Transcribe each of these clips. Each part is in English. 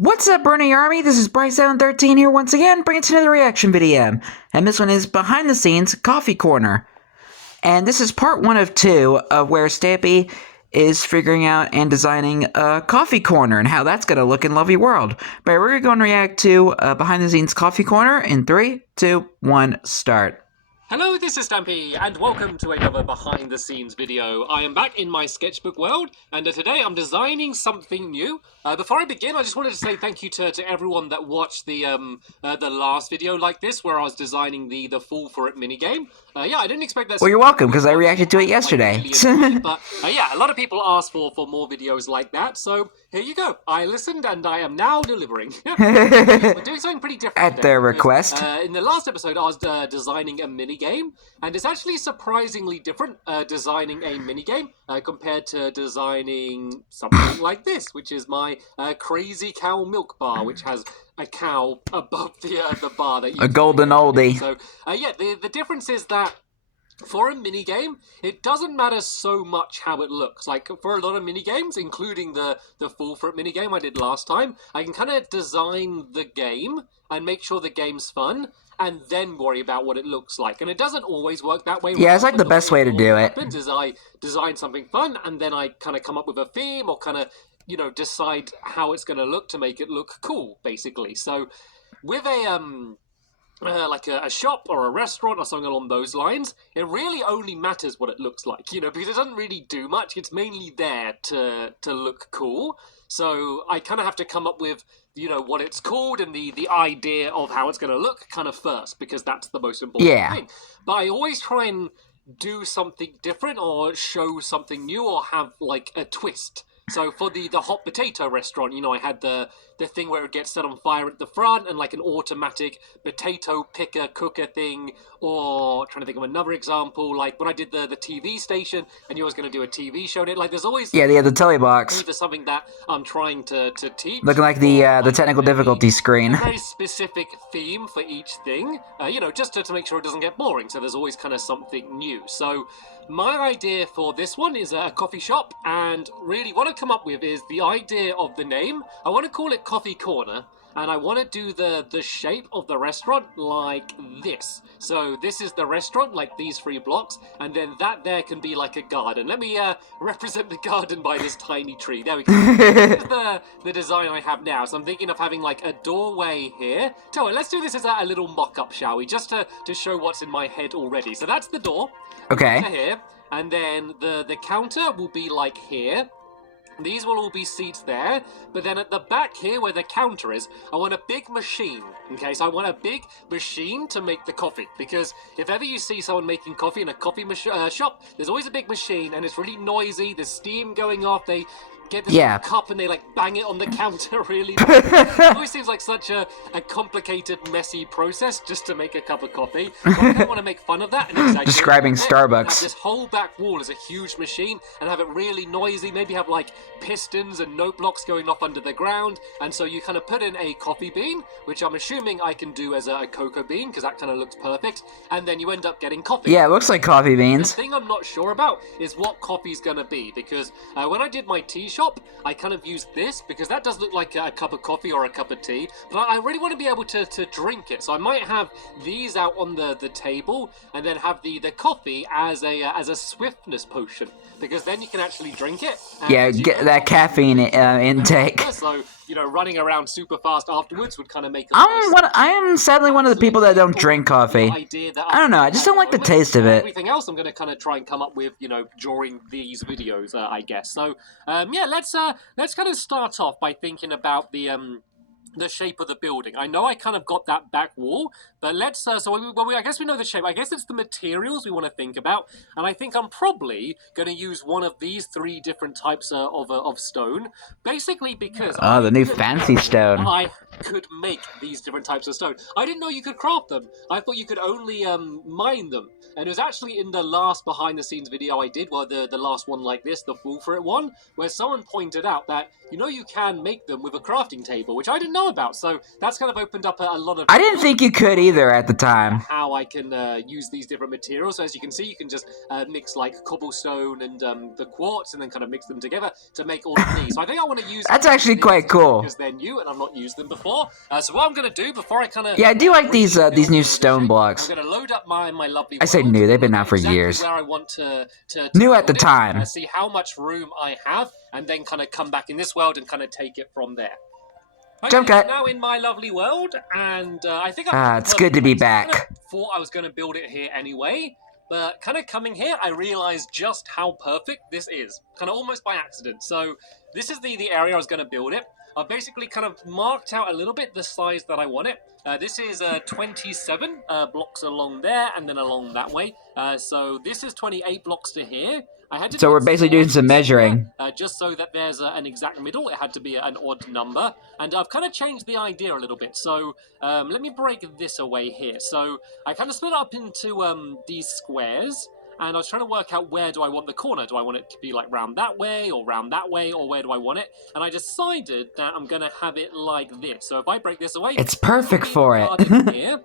What's up, Bernie Army? This is BryceAllen13 here once again, bringing to another reaction video. And this one is behind the scenes coffee corner. And this is part 1 of 2 of where Stampy is figuring out and designing a coffee corner and how that's going to look in Lovey World. But we're going to react to behind the scenes coffee corner in 3, 2, 1, start. Hello, this is Stampy, and welcome to another behind-the-scenes video. I am back in my sketchbook world, and today I'm designing something new. Before I begin, I just wanted to say thank you to everyone that watched the last video like this, where I was designing the Fall For It minigame. Yeah, I didn't expect that. Well, you're welcome, because I reacted to it yesterday. But yeah, a lot of people asked for more videos like that, so here you go. I listened, and I am now delivering. We're doing something pretty different At their request. In the last episode, I was designing a minigame, and it's actually surprisingly different designing a minigame compared to designing something like this, which is my crazy cow milk bar, which has a cow above the bar that you a golden oldie. So yeah, the difference is that for a minigame, it doesn't matter so much how it looks. Like, for a lot of minigames, including the Fall For It minigame I did last time, I can kind of design the game and make sure the game's fun, and then worry about what it looks like. And it doesn't always work that way. Yeah, it's like the best way to do it. What happens is I design something fun, and then I kind of come up with a theme, or kind of, you know, decide how it's going to look to make it look cool, basically. So, with like a shop or a restaurant or something along those lines, it really only matters what it looks like, you know, because it doesn't really do much. It's mainly there to look cool. So I kind of have to come up with, you know, what it's called and the idea of how it's going to look kind of first, because that's the most important thing. But I always try and do something different or show something new or have like a twist. So for the hot potato restaurant, you know, I had the thing where it gets set on fire at the front and like an automatic potato picker cooker thing, or trying to think of another example, like when I did the TV station and you was going to do a TV show in it, like there's always... Yeah, they had the telly box. Either something that I'm trying to teach. Looking like the technical difficulty screen. A very specific theme for each thing, you know, just to make sure it doesn't get boring, so there's always kind of something new. So my idea for this one is a coffee shop, and really what I come up with is the idea of the name. I want to call it Coffee Corner, and I want to do the shape of the restaurant like this. So this is the restaurant, like these 3 blocks, and then that there can be like a garden. Let me represent the garden by this tiny tree. There we go. This is the design I have now. So I'm thinking of having like a doorway here. So let's do this as a little mock-up, shall we? Just to show what's in my head already. So that's the door. Okay. Here, and then the counter will be like here. These will all be seats there, but then at the back here where the counter is, I want a big machine, okay? So I want a big machine to make the coffee, because if ever you see someone making coffee in a coffee shop, there's always a big machine, and it's really noisy, there's steam going off, they get this cup and they like bang it on the counter really loud. It always seems like such a complicated, messy process just to make a cup of coffee. So I don't want to make fun of that. And describing Starbucks. This whole back wall is a huge machine and have it really noisy. Maybe have like pistons and note blocks going off under the ground. And so you kind of put in a coffee bean, which I'm assuming I can do as a cocoa bean, because that kind of looks perfect. And then you end up getting coffee. Yeah, it looks like coffee beans. The thing I'm not sure about is what coffee's going to be, because when I did my tea shop, I kind of used this because that does look like a cup of coffee or a cup of tea, but I really want to be able to drink it. So I might have these out on the table, and then have the coffee as a swiftness potion, because then you can actually drink it. Yeah, get that caffeine intake. So, you know, running around super fast afterwards would kind of make... I am sadly one of the people that don't drink coffee. I don't know, I just don't like the taste of it. Everything else I'm going to kind of try and come up with, you know, during these videos, I guess. So, yeah, let's kind of start off by thinking about the shape of the building. I know I kind of got that back wall, but let's, I guess we know the shape. I guess it's the materials we want to think about, and I think I'm probably going to use one of these 3 different types of stone, basically because... Oh, the new fancy stone. I could make these different types of stone. I didn't know you could craft them. I thought you could only mine them. And it was actually in the last behind the scenes video I did, well, the last one like this, the Fool for It one, where someone pointed out that, you can make them with a crafting table, which I didn't know about. So that's kind of opened up a lot of... I didn't think you could either at the time. How I can use these different materials. So as you can see, you can just mix like cobblestone and the quartz and then kind of mix them together to make all of these. So I think I want to use... That's actually quite cool. Because they're new and I've not used them before. So what I'm going to do before I kind of... Yeah, I do like these new stone blocks. I'm going to load up my lovely... I say new, they've been out for years. Where I want to new at the time. See how much room I have and then kind of come back in this world and kind of take it from there. Okay, Jump cut. Now in my lovely world, and I think it's good to be back. I thought I was going to build it here anyway, but kind of coming here, I realized just how perfect this is, kind of almost by accident. So this is the area I was going to build it. I've basically kind of marked out a little bit the size that I want it. This is 27 blocks along there and then along that way. So this is 28 blocks to here. So we're basically doing some measuring. Just so that there's an exact middle. It had to be an odd number. And I've kind of changed the idea a little bit. So let me break this away here. So I kind of split it up into these squares. And I was trying to work out where do I want the corner. Do I want it to be like round that way, or where do I want it? And I decided that I'm going to have it like this. So if I break this away... It's perfect for it. Here.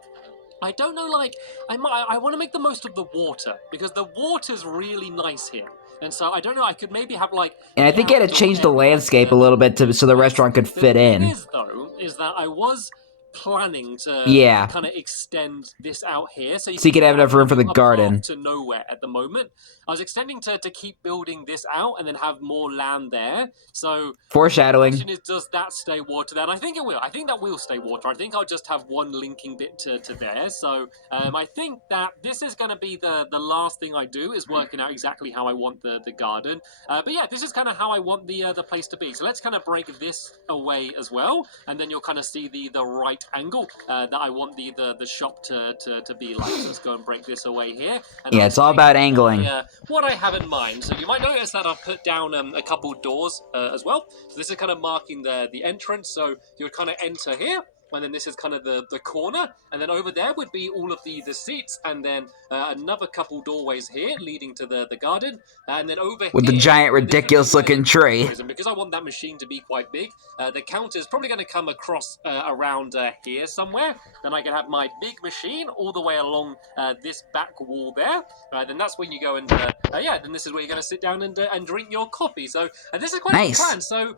I don't know, like, I want to make the most of the water, because the water's really nice here. And so, I don't know, I could maybe have, like... And I think you had to change the landscape a little bit so the restaurant could fit in. The thing is, though, is that I was planning to kind of extend this out here. So you could have enough room for the garden. To nowhere at the moment. I was extending to keep building this out and then have more land there. So foreshadowing. The question is, does that stay water there? And I think it will. I think that will stay water. I think I'll just have one linking bit to there. So I think that this is going to be the last thing I do, is working out exactly how I want the garden. But yeah, this is kind of how I want the place to be. So let's kind of break this away as well, and then you'll kind of see the right angle that I want the shop to be like. So let's go and break this away here. And yeah, it's all about angling. What I have in mind. So you might notice that I've put down a couple doors as well. So this is kind of marking the entrance. So you would kind of enter here. And then this is kind of the corner, and then over there would be all of the seats, and then another couple doorways here leading to the garden, and then over with here, the giant ridiculous looking tree. And because I want that machine to be quite big, the counter is probably going to come across around here somewhere. Then I can have my big machine all the way along this back wall there. Then that's when you go and then this is where you're going to sit down and drink your coffee. So this is quite nice. A plan. So.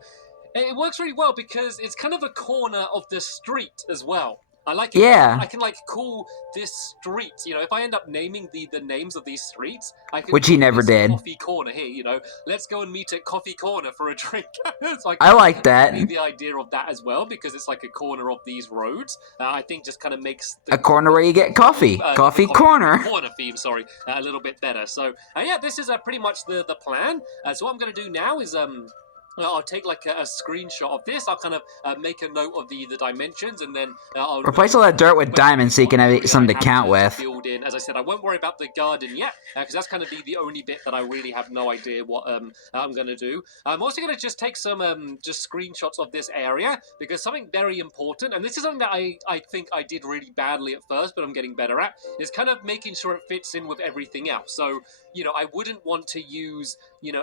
It works really well because it's kind of a corner of the street as well. I like it. Yeah. I can like call this street, if I end up naming the names of these streets, I can which he never did. Coffee Corner here, let's go and meet at Coffee Corner for a drink. I like that. The idea of that as well, because it's like a corner of these roads. I think just kind of makes a corner where you get coffee. Coffee Corner. Corner theme, sorry, a little bit better. So yeah, this is pretty much the plan. So what I'm going to do now is I'll take like a screenshot of this. I'll kind of make a note of the dimensions, and then I'll replace all that dirt with diamonds so you can have something to count with. Build in. As I said, I won't worry about the garden yet, because that's kind of the only bit that I really have no idea what I'm going to do. I'm also going to just take some just screenshots of this area, because something very important, and this is something that I think I did really badly at first, but I'm getting better at, is kind of making sure it fits in with everything else. So, I wouldn't want to use,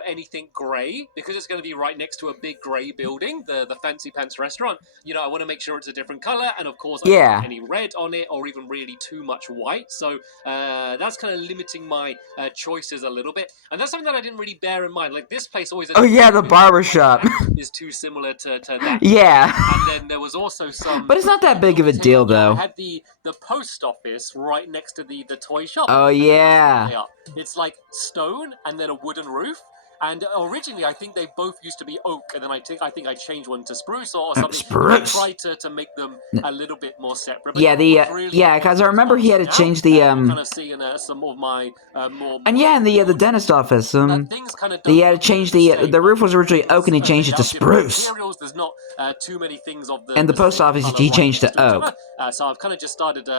anything grey, because it's going to be right next to a big grey building, the Fancy Pants restaurant. I want to make sure it's a different colour, and of course I don't want any red on it, or even really too much white. So that's kind of limiting my choices a little bit, and that's something that I didn't really bear in mind. Like this place always. Oh yeah, the barbershop is too similar to that. Yeah. And then there was also some. But it's not that big of a deal though. I had the post office right next to the toy shop. Oh yeah. It's like stone and then a wooden roof. And originally, I think they both used to be oak, and then I think I changed one to spruce or something. Spruce. I tried to make them a little bit more separate. Yeah, because I remember he had to change the kind of seeing some of my more. And yeah, in the dentist office, he had to change the roof was originally oak, and he changed it to spruce. There's not too many things of the. And the post office, he changed to oak. So I've kind of just started,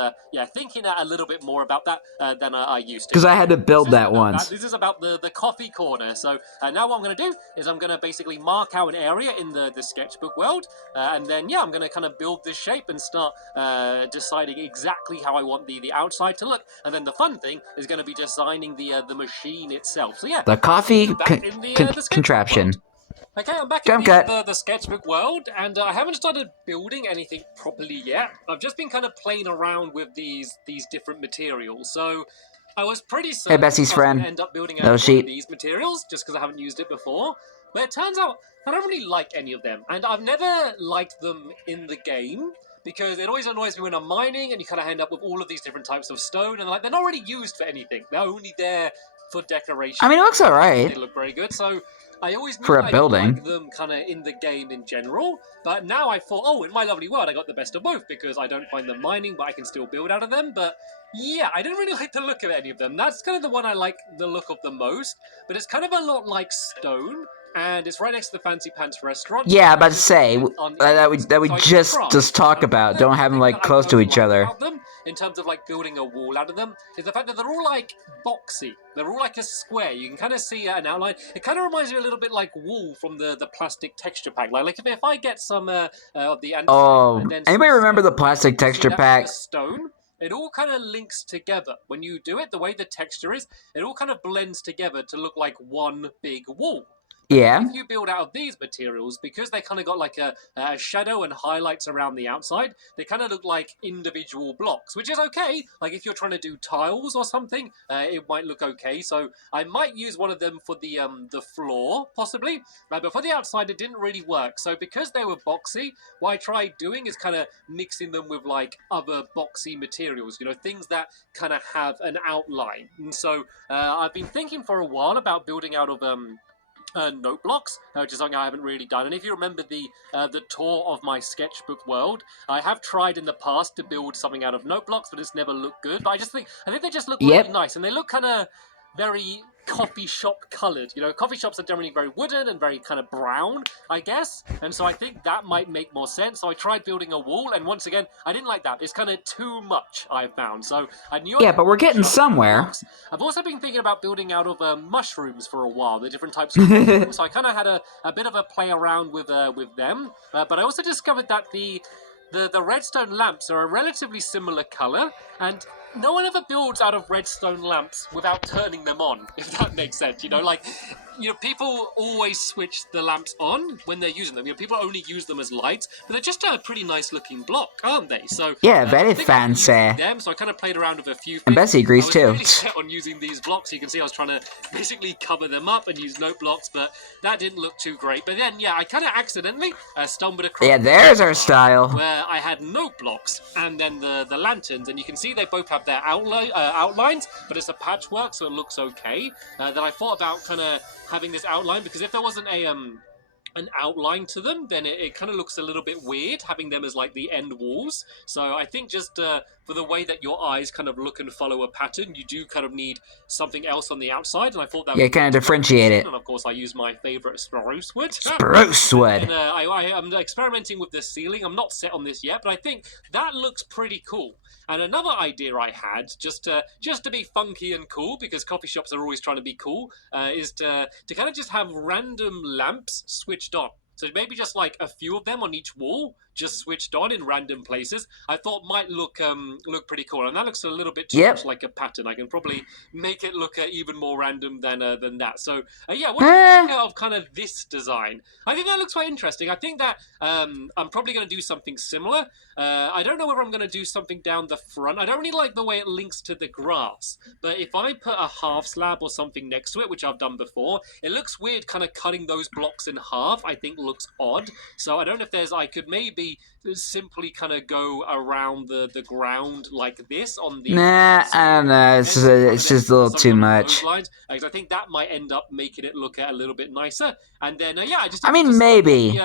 thinking a little bit more about that than I used to. Because I had to build that once. This is about the coffee corner. So now what I'm going to do is I'm going to basically mark out an area in the sketchbook world, and then yeah, I'm going to kind of build this shape and start deciding exactly how I want the outside to look. And then the fun thing is going to be designing the machine itself. So yeah, The coffee back in the contraption. world. Okay, I'm back Jump in cut. the sketchbook world, and I haven't started building anything properly yet. I've just been kind of playing around with these different materials. So I was pretty certain Bessie's I was going friend. to end up building out No one sheep. of these materials, just because I haven't used it before. But it turns out I don't really like any of them, and I've never liked them in the game, because it always annoys me when I'm mining and you kind of end up with all of these different types of stone, and like they're not really used for anything. They're only there for decoration. I mean, it looks alright. They look very good, so I always knew For a I building. didn't like them kind of in the game in general, but now I thought, oh, in my lovely world, I got the best of both, because I don't find them mining, but I can still build out of them. But yeah, I didn't really like the look of any of them. That's kind of the one I like the look of the most, but it's kind of a lot like stone, and it's right next to the Fancy Pants restaurant. Yeah, I'm about to say that we just talk about. Don't have them like close to each other. Them, in terms of like building a wall out of them, is the fact that they're all like boxy. They're all like a square. You can kind of see an outline. It kind of reminds me a little bit like wool from the plastic texture pack. Like if I get some of the Oh, anybody remember the plastic texture pack? Stone. It all kind of links together. When you do it, the way the texture is, it all kind of blends together to look like one big wall. Yeah. If you build out of these materials, because they kind of got like a shadow and highlights around the outside, they kind of look like individual blocks, which is okay. Like if you're trying to do tiles or something, it might look okay. So I might use one of them for the floor, possibly. But for the outside, it didn't really work. So because they were boxy, what I tried doing is kind of mixing them with like other boxy materials, you know, things that kind of have an outline. And so I've been thinking for a while about building out of note blocks, which is something I haven't really done. And if you remember the tour of my sketchbook world, I have tried in the past to build something out of note blocks, but it's never looked good. But I think they just look really nice, and they look kind of very coffee shop coloured. You know, coffee shops are generally very wooden and very kind of brown, I guess. And so I think that might make more sense. So I tried building a wall, and once again, I didn't like that. It's kind of too much, I found. So I knew. Yeah, but we're getting somewhere. I've also been thinking about building out of mushrooms for a while. The different types of mushrooms. So I kind of had a bit of a play around with them. But I also discovered that the redstone lamps are a relatively similar colour, and no one ever builds out of redstone lamps without turning them on, if that makes sense. You know, like, you know, people always switch the lamps on when they're using them. You know, people only use them as lights, but they're just a pretty nice looking block, aren't they? So yeah, very fancy. Them, so I kind of played around with a few things. And Bessie agrees too. I was really set on using these blocks. You can see I was trying to basically cover them up and use note blocks, but that didn't look too great. But then, yeah, I kind of accidentally stumbled across. Yeah, there's our style. Where I had note blocks and then the lanterns, and you can see they both have their outlines, but it's a patchwork, so it looks okay. Then I thought about kind of having this outline, because if there wasn't an outline to them, then it kind of looks a little bit weird having them as like the end walls. So I think just for the way that your eyes kind of look and follow a pattern, you do kind of need something else on the outside, and I thought that kind of differentiate it. And of course I use my favourite spruce wood. Spruce wood. And I'm experimenting with the ceiling. I'm not set on this yet, but I think that looks pretty cool. And another idea I had, just to be funky and cool, because coffee shops are always trying to be cool, is to kind of just have random lamps switched on. So maybe just like a few of them on each wall, just switched on in random places. I thought might look pretty cool, and that looks a little bit too much like a pattern. I can probably make it look even more random than that. So yeah, what do you think of kind of this design? I think that looks quite interesting. I think that I'm probably going to do something similar. I don't know whether I'm going to do something down the front. I don't really like the way it links to the grass, but if I put a half slab or something next to it, which I've done before, it looks weird kind of cutting those blocks in half. I think looks odd. So I don't know if I could maybe simply kind of go around the ground like this on the. Nah, I don't know. It's just a little too much. Because I think that might end up making it look a little bit nicer. And then yeah, I mean, maybe.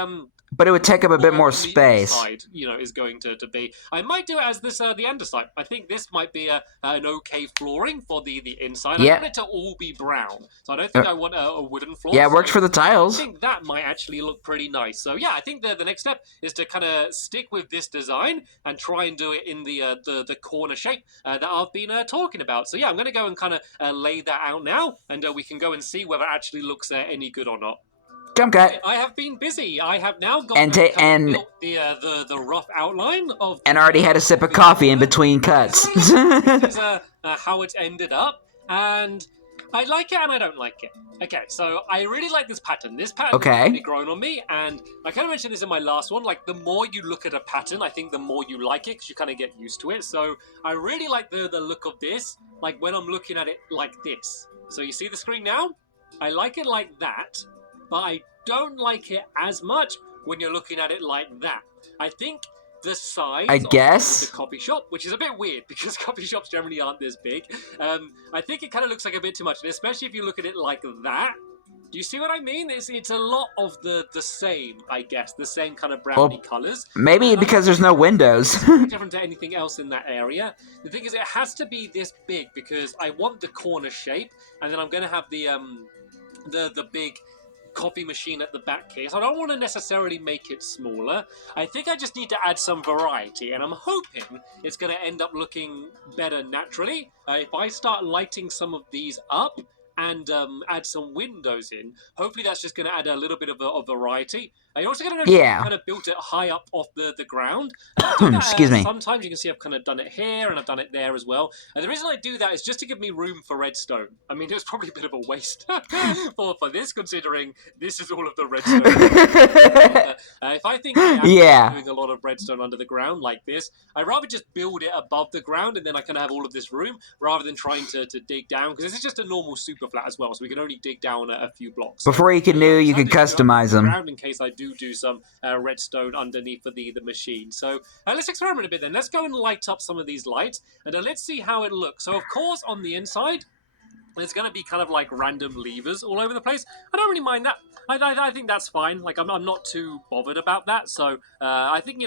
But it would take up a bit more on the space. inside, is going to be. I might do it as this the underside. I think this might be an okay flooring for the inside. Yeah. I want it to all be brown, so I don't think I want a wooden floor. Yeah, it works for the tiles. I think that might actually look pretty nice. So yeah, I think the next step is to kind of stick with this design and try and do it in the corner shape that I've been talking about. So yeah, I'm going to go and kind of lay that out now, and we can go and see whether it actually looks any good or not. Jump cut. I have been busy. I have now got And built the rough outline of. And already had a sip of coffee in between cuts. This is how it's ended up, and I like it and I don't like it. Okay, so I really like this pattern. This pattern has really grown on me, and I kind of mentioned this in my last one. Like, the more you look at a pattern, I think the more you like it, because you kind of get used to it. So I really like the look of this, like when I'm looking at it like this. So you see the screen now? I like it like that, but I don't like it as much when you're looking at it like that. I think the size of the coffee shop, which is a bit weird because coffee shops generally aren't this big. I think it kind of looks like a bit too much, and especially if you look at it like that. Do you see what I mean? It's a lot of the same, I guess, the same kind of browny colors. Maybe because there's no windows. It's very different to anything else in that area. The thing is, it has to be this big because I want the corner shape, and then I'm going to have the big coffee machine at the back here, so I don't want to necessarily make it smaller. I think I just need to add some variety, and I'm hoping it's going to end up looking better naturally. If I start lighting some of these up and add some windows in, hopefully that's just going to add a little bit of a variety. I also going to kind of built it high up off the ground. Excuse me. Sometimes you can see I've kind of done it here and I've done it there as well. And the reason I do that is just to give me room for redstone. I mean, it was probably a bit of a waste for this, considering this is all of the redstone. If I think I'm doing a lot of redstone under the ground like this, I'd rather just build it above the ground, and then I can have all of this room rather than trying to dig down, because this is just a normal super flat as well, so we can only dig down a few blocks. Before you can you could customize them. In case I do some redstone underneath for the machine. So let's experiment a bit then. Let's go and light up some of these lights, and let's see how it looks. So of course on the inside there's going to be kind of like random levers all over the place. I don't really mind that. I think that's fine. Like, I'm not too bothered about that. So I think,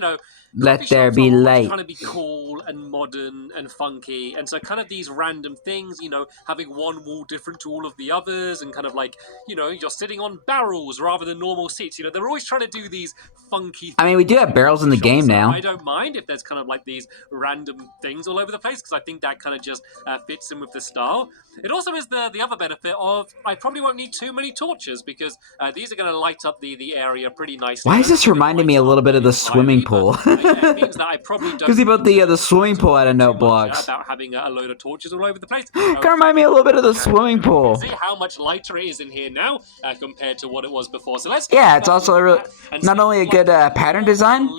let there be light. Trying to be cool and modern and funky, and so kind of these random things, having one wall different to all of the others, and kind of like, you're sitting on barrels rather than normal seats. They're always trying to do these funky things. I mean, we do have barrels in the game now. I don't mind if there's kind of like these random things all over the place, because I think that kind of just fits in with the style. It also is the other benefit of I probably won't need too many torches, because these are going to light up the area pretty nicely. Why is this reminding me a little bit of the swimming pool? It means that I probably don't. Because he built the swimming pool out of note blocks. About having a load of torches all over the place. Kind of remind me a little bit of the swimming pool. See how much lighter it is in here now compared to what it was before. So let's. Yeah, it's also not only a good pattern design,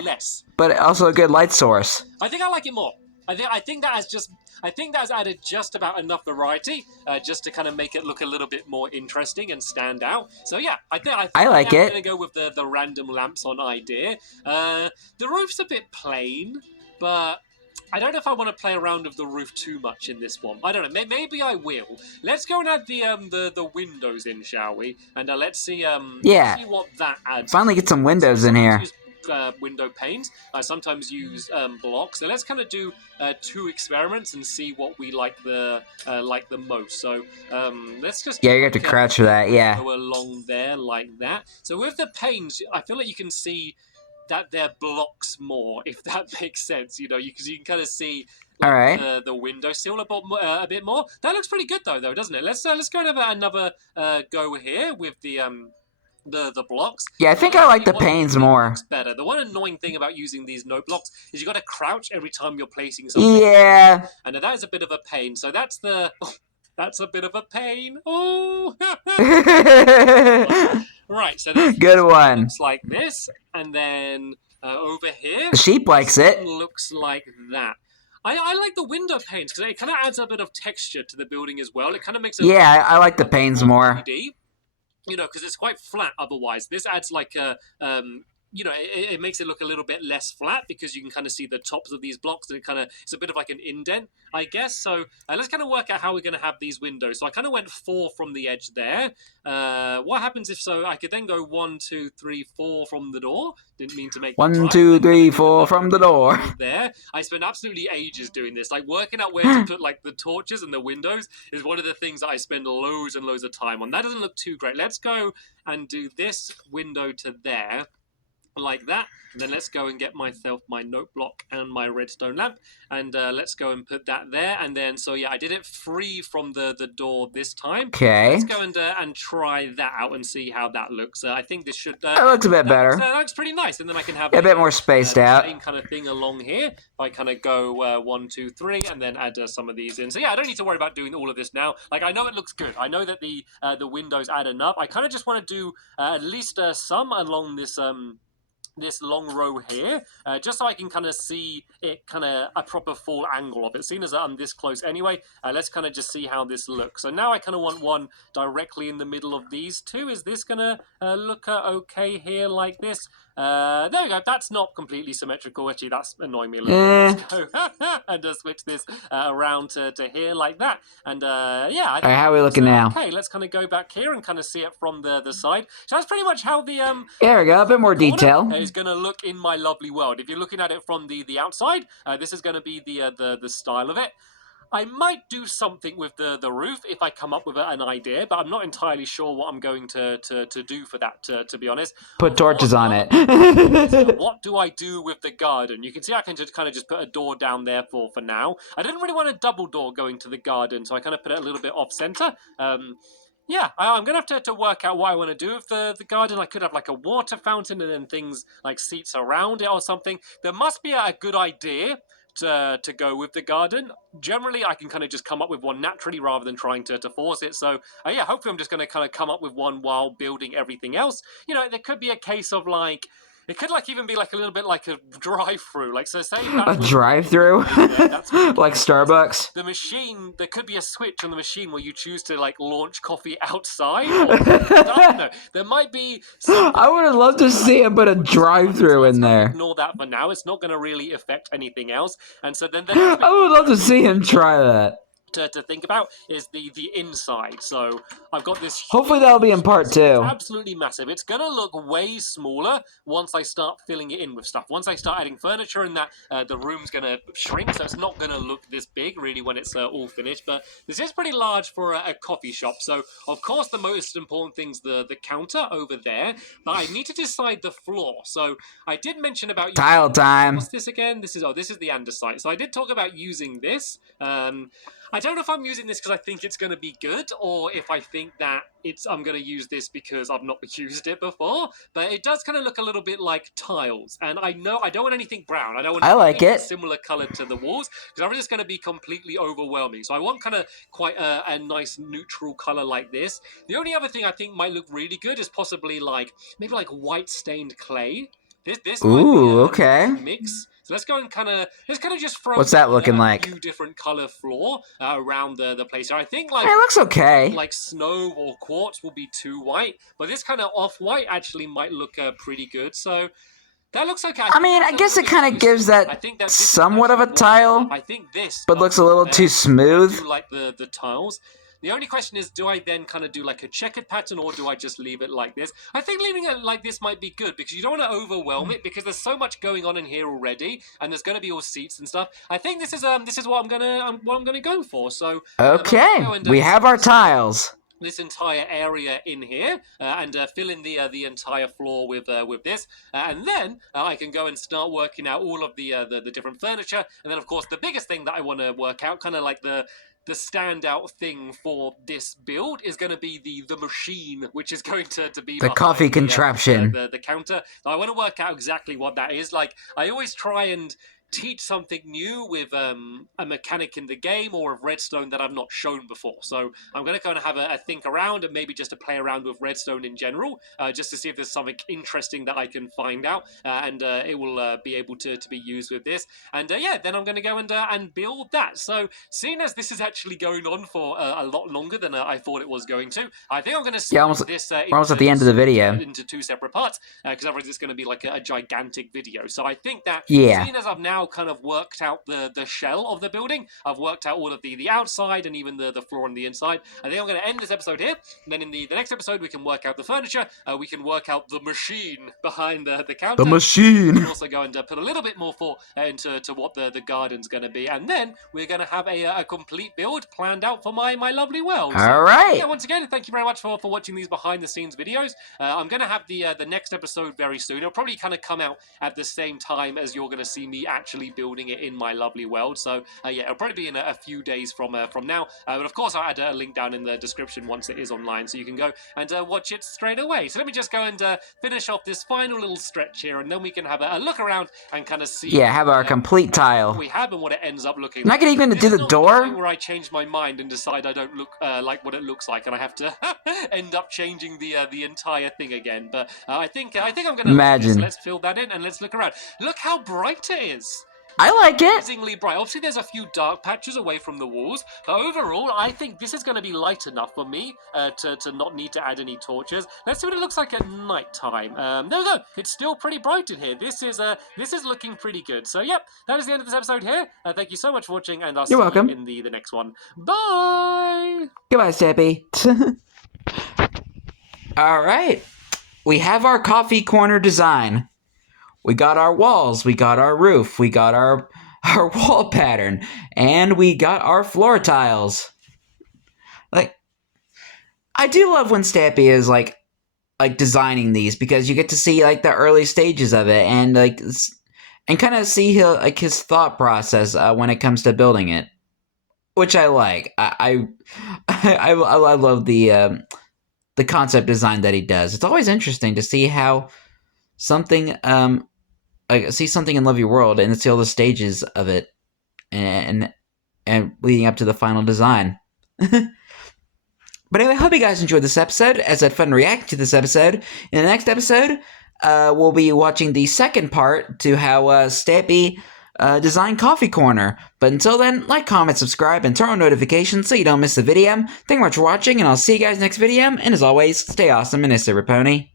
but also a good light source. I think I like it more. I think that's added just about enough variety, just to kind of make it look a little bit more interesting and stand out. So yeah, I think I like it. I'm gonna go with the random lamps on idea. The roof's a bit plain, but I don't know if I want to play around with the roof too much in this one. I don't know. Maybe I will. Let's go and add the windows in, shall we? And let's see. Let's see what that adds. Finally, get some windows in here. Window panes. I sometimes use blocks. So let's kind of do 2 experiments and see what we like the most. So let's just you have to crouch for that. Yeah. Go along there like that. So with the panes, I feel like you can see that they're blocks more, if that makes sense. Because you can kind of see. All right. The window sill a bit more. That looks pretty good though, doesn't it? Let's go and have another go here with the blocks. Yeah, I think I like the panes more. Better. The one annoying thing about using these note blocks is you got to crouch every time you're placing something. Yeah. And that is a bit of a pain. So that's that's a bit of a pain. Oh. Right. So good one. Looks like this, and then over here, the sheep likes it. Looks like that. I like the window panes because it kind of adds a bit of texture to the building as well. It kind of makes it. Yeah, I like the panes more. 3D. Because it's quite flat otherwise. This adds like a you know, it makes it look a little bit less flat because you can kind of see the tops of these blocks, and it's a bit of like an indent, I guess. So let's kind of work out how we're going to have these windows. So I kind of went 4 from the edge there. What happens if so? I could then go 1, 2, 3, 4 from the door. Didn't mean to make that 1, 2, 3, 4 from the door. There, I spent absolutely ages doing this. Like working out where to put like the torches and the windows is one of the things that I spend loads and loads of time on. That doesn't look too great. Let's go and do this window to there, like that. And then let's go and get myself my note block and my redstone lamp, and let's go and put that there. And then, so yeah, I did it free from the door this time. Okay. Let's go and try that out and see how that looks. I think this should... That looks a bit better. That looks pretty nice. And then I can have a bit more spaced out. Same kind of thing along here. I kind of go 1, 2, 3, and then add some of these in. So yeah, I don't need to worry about doing all of this now. Like, I know it looks good. I know that the windows add enough. I kind of just want to do at least some along this... this long row here, just so I can kind of see it kind of a proper full angle of it. Seeing as I'm this close anyway, let's kind of just see how this looks. So now I kind of want one directly in the middle of these two. Is this going to look okay here like this? There we go. That's not completely symmetrical. Actually, that's annoying me a little bit. Let's go and just switch this around to here like that. And yeah. All right, how are we looking now? Okay, let's kind of go back here and kind of see it from the side. So that's pretty much how the there we go. A bit more detail is going to look in my lovely world. If you're looking at it from the outside, this is going to be the style of it. I might do something with the roof if I come up with an idea, but I'm not entirely sure what I'm going to do for that, to be honest. Put torches on it. What do I do with the garden? You can see I can just kind of just put a door down there for now. I didn't really want a double door going to the garden, so I kind of put it a little bit off center. Yeah, I'm going to have to work out what I want to do with the garden. I could have like a water fountain and then things like seats around it or something. There must be a good idea to go with the garden. Generally, I can kind of just come up with one naturally rather than trying to force it. So, yeah, hopefully I'm just going to kind of come up with one while building everything else. You know, there could be a case of like... It could like even be like a little bit like a drive-through. Like, so say a drive-through, like Starbucks. The machine, there could be a switch on the machine where you choose to like launch coffee outside. I don't know. There might be. I would have loved to see him put a drive-through in there. Ignore that for now. It's not going to really affect anything else. And so then I would love to see him try that. To think about is the inside. So I've got this. Hopefully that'll be in part 2. Absolutely massive. It's gonna look way smaller once I start filling it in with stuff. Once I start adding furniture, and that the room's gonna shrink, so it's not gonna look this big really when it's all finished. But this is pretty large for a coffee shop. So of course the most important thing's the counter over there. But I need to decide the floor. So I did mention about tile time. What's this again? This is the andesite. So I did talk about using this. I don't know if I'm using this because I think it's going to be good, or if I think that I'm going to use this because I've not used it before. But it does kind of look a little bit like tiles, and I know I don't want anything brown. I don't want anything similar color to the walls because I'm just going to be completely overwhelming. So I want kind of quite a nice neutral color like this. The only other thing I think might look really good is possibly like maybe like white stained clay. This ooh, okay. Mix. So let's go and kind of just throw. What's that looking like? A few different color floor around the place. So I think like it looks okay. Like snow or quartz will be too white, but this kind of off white actually might look pretty good. So that looks okay. I mean, I guess it kind of gives that somewhat of a tile. I think this, but looks a little too smooth. Like the tiles. The only question is, do I then kind of do like a checkered pattern, or do I just leave it like this? I think leaving it like this might be good because you don't want to overwhelm it because there's so much going on in here already, and there's going to be all seats and stuff. I think this is what I'm gonna go for. So okay, we have our tiles. This entire area in here and fill in the entire floor with this, and then I can go and start working out all of the different furniture, and then of course the biggest thing that I want to work out, kind of like the standout thing for this build, is going to be the machine, which is going to be the coffee contraption, the counter. So I want to work out exactly what that is. Like, I always try and teach something new with a mechanic in the game or of redstone that I've not shown before. So I'm going to kind of have a think around and maybe just to play around with redstone in general, just to see if there's something interesting that I can find out, and it will be able to be used with this. And yeah, then I'm going to go and build that. So seeing as this is actually going on for a lot longer than I thought it was going to, I think I'm going to split this we're almost at the end of the video. into two separate parts, because otherwise it's going to be like a gigantic video. So I think that seeing as I've now kind of worked out the shell of the building, I've worked out all of the outside and even the floor on the inside, I think I'm going to end this episode here. And then in the next episode, we can work out the furniture, we can work out the machine behind the counter. The machine! We can also go and put a little bit more thought into what the garden's going to be. And then we're going to have a complete build planned out for my lovely world. Alright! Yeah, once again, thank you very much for watching these behind-the-scenes videos. I'm going to have the next episode very soon. It'll probably kind of come out at the same time as you're going to see me actually building it in my lovely world. So, yeah, it'll probably be in a few days from now. But, of course, I'll add a link down in the description once it is online, so you can go and watch it straight away. So let me just go and finish off this final little stretch here, and then we can have a look around and kind of see... Yeah, have our complete tile. What we have and what it ends up looking like. Not even to do the door? Where I change my mind and decide I don't look like what it looks like, and I have to end up changing the entire thing again. But I think I'm going to imagine. Let's fill that in and let's look around. Look how bright it is. I like it. Amazingly bright. Obviously, there's a few dark patches away from the walls, but overall, I think this is going to be light enough for me to not need to add any torches. Let's see what it looks like at night time. There we go. It's still pretty bright in here. This is looking pretty good. So, yep, that is the end of this episode here. Thank you so much for watching, and I'll see you in the next one. Bye! Goodbye, Stampy. All right. We have our coffee corner design. We got our walls, we got our roof, we got our wall pattern, and we got our floor tiles. Like, I do love when Stampy is like designing these, because you get to see like the early stages of it, and kind of see his thought process when it comes to building it, which I like. I love the concept design that he does. It's always interesting to see how something see something in Love Your World and see all the stages of it and leading up to the final design. But anyway, I hope you guys enjoyed this episode, as I had fun reacting to this episode. In the next episode, we'll be watching the second part to how Stampy designed Coffee Corner. But until then, like, comment, subscribe, and turn on notifications so you don't miss the video. Thank you much for watching, and I'll see you guys next video. And as always, stay awesome and stay Pony.